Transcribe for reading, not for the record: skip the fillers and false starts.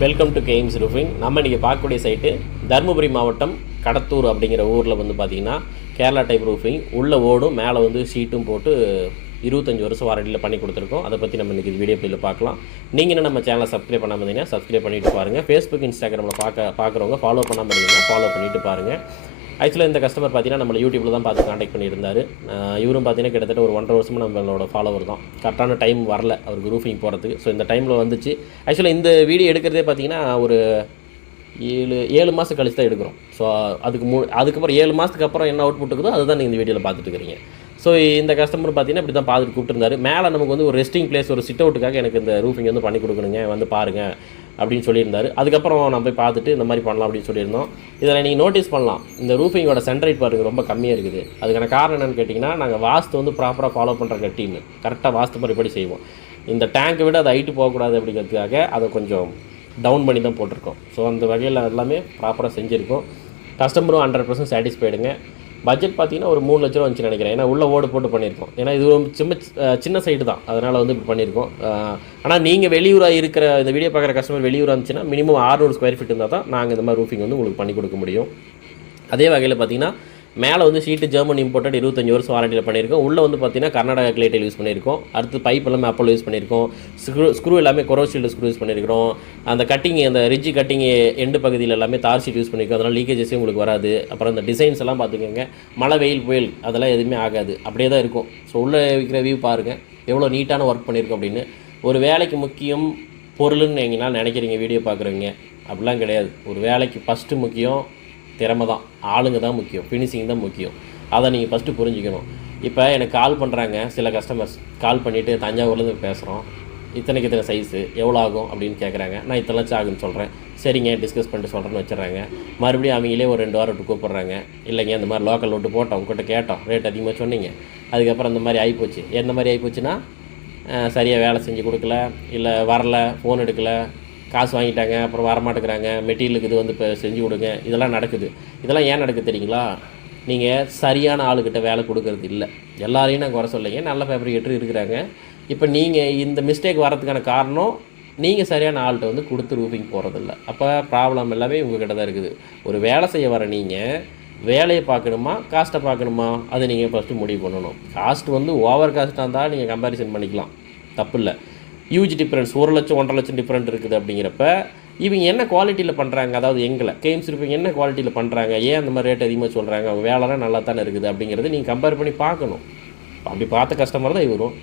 Welcome to கேஎம்ஸ் roofing. நம்ம இன்றைக்கி பார்க்கக்கூடிய சைட்டு தருமபுரி மாவட்டம் கடத்தூர் அப்படிங்கிற ஊரில் வந்து பார்த்திங்கன்னா கேரளா டைப் ரூஃபிங் உள்ள ஓடும் மேலே வந்து ஷீட்டும் போட்டு 25 வருஷம் வாரண்டியில் பண்ணி கொடுத்துருக்கோம். அதை பற்றி நம்ம இன்றைக்கி வீடியோ பிள்ளையில் பார்க்கலாம். நீங்கள் என்ன நம்ம சேனலை சப்ஸ்கிரைப் பண்ணாமல் இருந்தீங்கன்னா சப்ஸ்கிரைப் பண்ணிவிட்டு பாருங்கள். ஃபேஸ்புக் இன்ஸ்டாகிராமில் பார்க்குறவங்க ஃபாலோ பண்ணாமல் இருந்தீங்கன்னா ஃபாலோ பண்ணிவிட்டு பாருங்கள். ஆக்சுவலாக இந்த கஸ்டமர் பார்த்தீங்கன்னா நம்மளை யூடியூப்பில் தான் பார்த்து காண்டாக்ட் பண்ணியிருந்தார். இவரும் பார்த்தீங்கன்னா கிட்டத்தட்ட ஒரு 1.5 வருஷமாக நம்மளோட ஃபாலோவர் தான். கரெக்டான டைம் வரல அவருக்கு ரூஃபிங் போகிறதுக்கு. ஸோ இந்த டைமில் வந்துச்சு. ஆக்சுவலாக இந்த வீடியோ எடுக்கிறதே பார்த்தீங்கன்னா ஒரு 7 மாதம் கழிச்சு தான் எடுக்கிறோம். ஸோ அதுக்கப்புறம் 7 மாதத்துக்கு அப்புறம் என்ன அவுட்புட் இருக்குதோ அதுதான் நீங்கள் இந்த வீடியோவில் பார்த்துட்டு இருக்கிறீங்க. ஸோ இந்த கஸ்டமர் பார்த்தீங்கன்னா இப்படி தான் பார்த்துட்டு கூப்பிட்டுருந்தாரு. மேலே நமக்கு வந்து ஒரு ரெஸ்டிங் பிளேஸ், ஒரு சிட் அவுட்டுக்காக எனக்கு இந்த ரூஃபிங் வந்து பண்ணி கொடுக்கணுங்க, வந்து பாருங்கள் அப்படின்னு சொல்லியிருந்தார். அதுக்கப்புறம் நம்ம போய் பார்த்துட்டு இந்த மாதிரி பண்ணலாம் அப்படின்னு சொல்லியிருந்தோம். இதில் நீங்கள் நோட்டீஸ் பண்ணலாம், இந்த ரூஃபிங்கோட சென்ட்ரைட் பாருங்கள் ரொம்ப கம்மியாக இருக்குது. அதுக்கான காரணம் என்னென்னு கேட்டிங்கன்னா, நாங்கள் வாஸ்து வந்து ப்ராப்பராக ஃபாலோ பண்ணுற டீம் கரெக்டாக வாஸ்து படி செய்வோம். இந்த டேங்கை விட அதை ஹைட்டு போகக்கூடாது அப்படிங்கிறதுக்காக அதை கொஞ்சம் டவுன் பண்ணி தான் போட்டிருக்கோம். ஸோ அந்த வகையில் எல்லாமே ப்ராப்பராக செஞ்சுருக்கோம். கஸ்டமரும் 100% சாட்டிஸ்ஃபைடுங்க. பட்ஜெட் பார்த்தீங்கன்னா ஒரு 3 லட்ச ரூபா வந்துச்சு நினைக்கிறேன். ஏன்னா உள்ள ஓடு போட்டு பண்ணியிருக்கோம். ஏன்னா இது ஒரு சின்ன சைடு தான், அதனால் வந்து இப்படி பண்ணியிருக்கோம். ஆனால் நீங்கள் வெளியூராக இருக்கிற இந்த வீடியோ பார்க்குற கஸ்டமர் வெளியூராக இருந்துச்சுன்னா மினிமம் 600 ஸ்கொயர் ஃபீட் இருந்தால் தான் நாங்கள் இந்த மாதிரி ரூஃபிங் வந்து உங்களுக்கு பண்ணி கொடுக்க முடியும். அதே வகையில் பார்த்தீங்கன்னா மேலே வந்து ஷீட்டு ஜெர்மன் இம்போர்ட்டட் 25 வருஷம் வாரண்டியில் பண்ணியிருக்கோம். உள்ளே வந்து பார்த்தீங்கன்னா கர்நாடகா கிளேட்டில் யூஸ் பண்ணியிருக்கோம். அடுத்து பைப் எல்லாமே அப்போல யூஸ் பண்ணியிருக்கோம். ஸ்க்ரூ எல்லாமே கொரோஷீல்டு ஸ்க்ரூ யூஸ் பண்ணியிருக்கிறோம். அந்த கட்டிங், அந்த ரிட்ஜ் கட்டிங் எண்டு பகுதியில் எல்லாமே தார் ஷீட் யூஸ் பண்ணியிருக்கோம். அதனால் லீக்கேஜஸே உங்களுக்கு வராது. அப்புறம் அந்த டிசைன்ஸ் எல்லாம் பார்த்துக்கோங்க, மழை வெயில் புயல் அதெல்லாம் எதுவுமே ஆகாது, அப்படியே தான் இருக்கும். ஸோ உள்ளே இருக்கிற வியூ பாருங்கள் எவ்வளோ நீட்டான ஒர்க் பண்ணியிருக்கோம் அப்படின்னு. ஒரு வேலைக்கு முக்கியம் பொருள்னு எங்கேனாலும் நினைக்கிறீங்க வீடியோ பார்க்குறவங்க, அப்படிலாம் கிடையாது. ஒரு வேலைக்கு ஃபஸ்ட்டு முக்கியம் திறமை தான், ஆளுங்க தான் முக்கியம், ஃபினிஷிங் தான் முக்கியம். அதை நீங்கள் ஃபஸ்ட்டு புரிஞ்சுக்கணும். இப்போ எனக்கு கால் பண்ணுறாங்க சில கஸ்டமர்ஸ், கால் பண்ணிவிட்டு தஞ்சாவூர்லேருந்து பேசுகிறோம், இத்தனை சைஸு எவ்வளோ ஆகும் அப்படின்னு கேட்குறாங்க. நான் இத்தனை லட்சம் ஆகுன்னு சொல்கிறேன். சரிங்க டிஸ்கஸ் பண்ணிட்டு சொல்கிறேன்னு வச்சுட்றாங்க. மறுபடியும் அவங்களே ஒரு 2 வாரம் விட்டு கூப்பிட்றாங்க. இல்லைங்க இந்த மாதிரி லோக்கல் விட்டு போட்டோம், உங்கள்கிட்ட கேட்டோம், ரேட் அதிகமாக சொன்னீங்க, அதுக்கப்புறம் இந்த மாதிரி ஆகிப்போச்சு. எந்த மாதிரி ஆகிப்போச்சுன்னா சரியாக வேலை செஞ்சு கொடுக்கல, இல்லை வரல, ஃபோன் எடுக்கலை, காசு வாங்கிட்டாங்க, அப்புறம் வரமாட்டேங்கிறாங்க, மெட்டீரியலுக்கு இது வந்து இப்போ செஞ்சு கொடுங்க, இதெல்லாம் நடக்குது. இதெல்லாம் ஏன் நடக்குது தெரியுங்களா? நீங்கள் சரியான ஆளுக்கிட்ட வேலை கொடுக்கறது இல்லை. எல்லாரையும் நான் குறை சொல்லிங்க, நல்ல ஃபேப்ரிகேட்டர் இருக்கிறாங்க. இப்போ நீங்கள் இந்த மிஸ்டேக் வரதுக்கான காரணம் நீங்கள் சரியான ஆள்கிட்ட வந்து கொடுத்து ரூஃபிங் போகிறதில்ல. அப்போ ப்ராப்ளம் எல்லாமே உங்கள்கிட்ட தான் இருக்குது. ஒரு வேலை செய்ய வர நீங்கள் வேலையை பார்க்கணுமா காஸ்ட்டை பார்க்கணுமா, அதை நீங்கள் ஃபஸ்ட்டு முடிவு பண்ணணும். காஸ்ட் வந்து ஓவர் காஸ்ட்டாக இருந்தால் நீங்கள் கம்பேரிசன் பண்ணிக்கலாம், தப்பு இல்லை. ஹியூஜ் டிஃப்ரென்ஸ், 1 லட்சம் 1.5 லட்சம் டிஃப்ரெண்ட் இருக்குது. அப்படிங்கிறப்ப இவங்க என்ன குவாலிட்டியில் பண்ணுறாங்க, அதாவது எங்களை கேஎம்ஸ் ரூஃபிங் என்ன குவாலிட்டியில் பண்ணுறாங்க, ஏன் அந்த மாதிரி ரேட் அதிகமாக சொல்கிறாங்க, அவங்க வேலைலாம் நல்லா தானே இருக்குது அப்படிங்கிறத நீங்கள் கம்பேர் பண்ணி பார்க்கணும். அப்படி பார்த்த கஸ்டமர் தான் இவரும்.